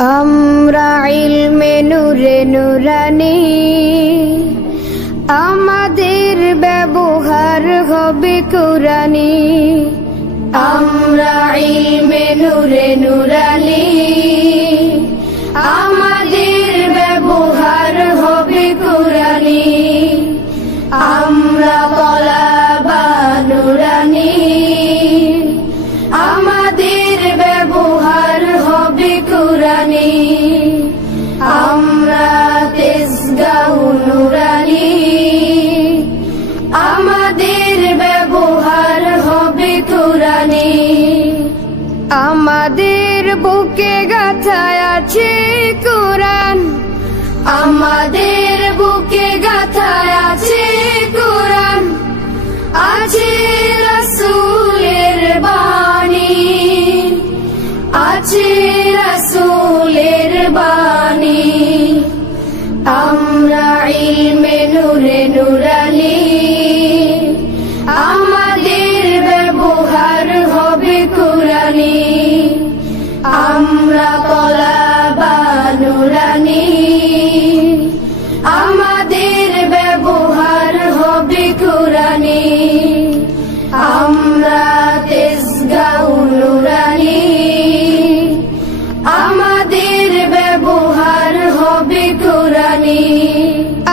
আমরা ইলমে নূরে নূরানি, আমাদের ব্যবহার হবে কুরআনি। আমরা ইলমে নূরে নূরানি, আমাদের ব্যবহার হবে কুরআনি। আমরা তলাবা নূরানি, আমাদের ব্যবহার হবে কুরআনি। আমরা তেজগাঁও নূরানি, আমাদের ব্যবহার হবে কুরআনি। আমাদের বুকে গাঁথায় আছে কুরআন, আমাদের বুকে গাঁথায় আছে কুরআন। আছে রাসূলের বাণী, আছে রাসূলের বাণী। আমরা ইলমে নূরে নূরানি, আমাদের ব্যবহার হবে কুরআনি। আমরা তলাবা নূরানি, আমাদের ব্যবহার হবে কুরআনি। আমরা তেজগাঁও নূরানি, আমাদের ব্যবহার হবে কুরআনি।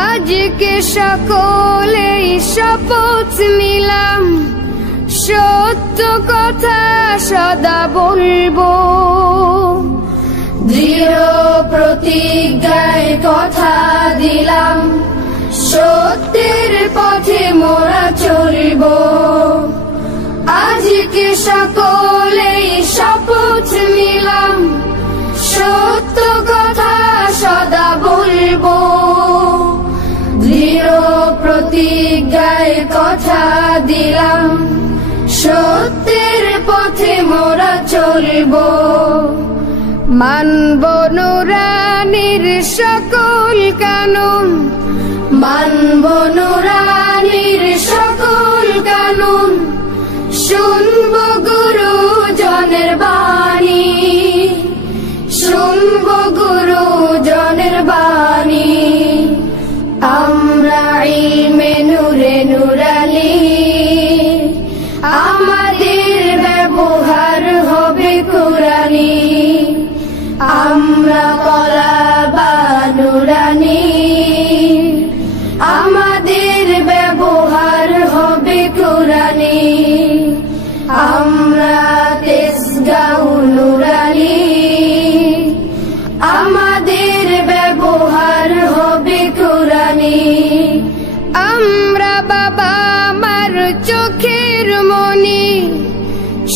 আজকে সকলেই শপথ নিলাম, সত্য কথা সদা বলবো। দৃঢ় প্রতিজ্ঞায় কথা দিলাম, সত্যের পথে মোরা চলবো। আজকে সকলেই শপথ নিলাম, সত্য কথা সদা বলবো। দৃঢ় প্রতিজ্ঞায় কথা দিলাম, সত্যের পথে মোরা চলবো। মানব নূরানির সকল কানুন, মানব নূরানির সকল কানুন। শুনব গুরুজনের বাণী, শুনব গুরুজনের বাণী। আমরা ইলমে নূরে নূরানি, আমাদের ব্যবহার হবে কুরআনি। আমরা তলাবা নূরানি, আমাদের ব্যবহার হবে কুরআনি। আমরা তেজগাঁও নূরানি, আমাদের ব্যবহার হবে কুরআনি। আমরা বাবা মার চোখের মনি,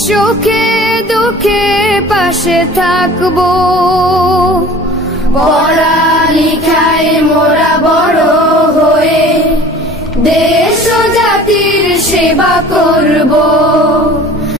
সুখে দুঃখে পাশে থাকবো। পড়ালেখায় মোরা বড় হয়ে দেশ ও জাতির সেবা করব।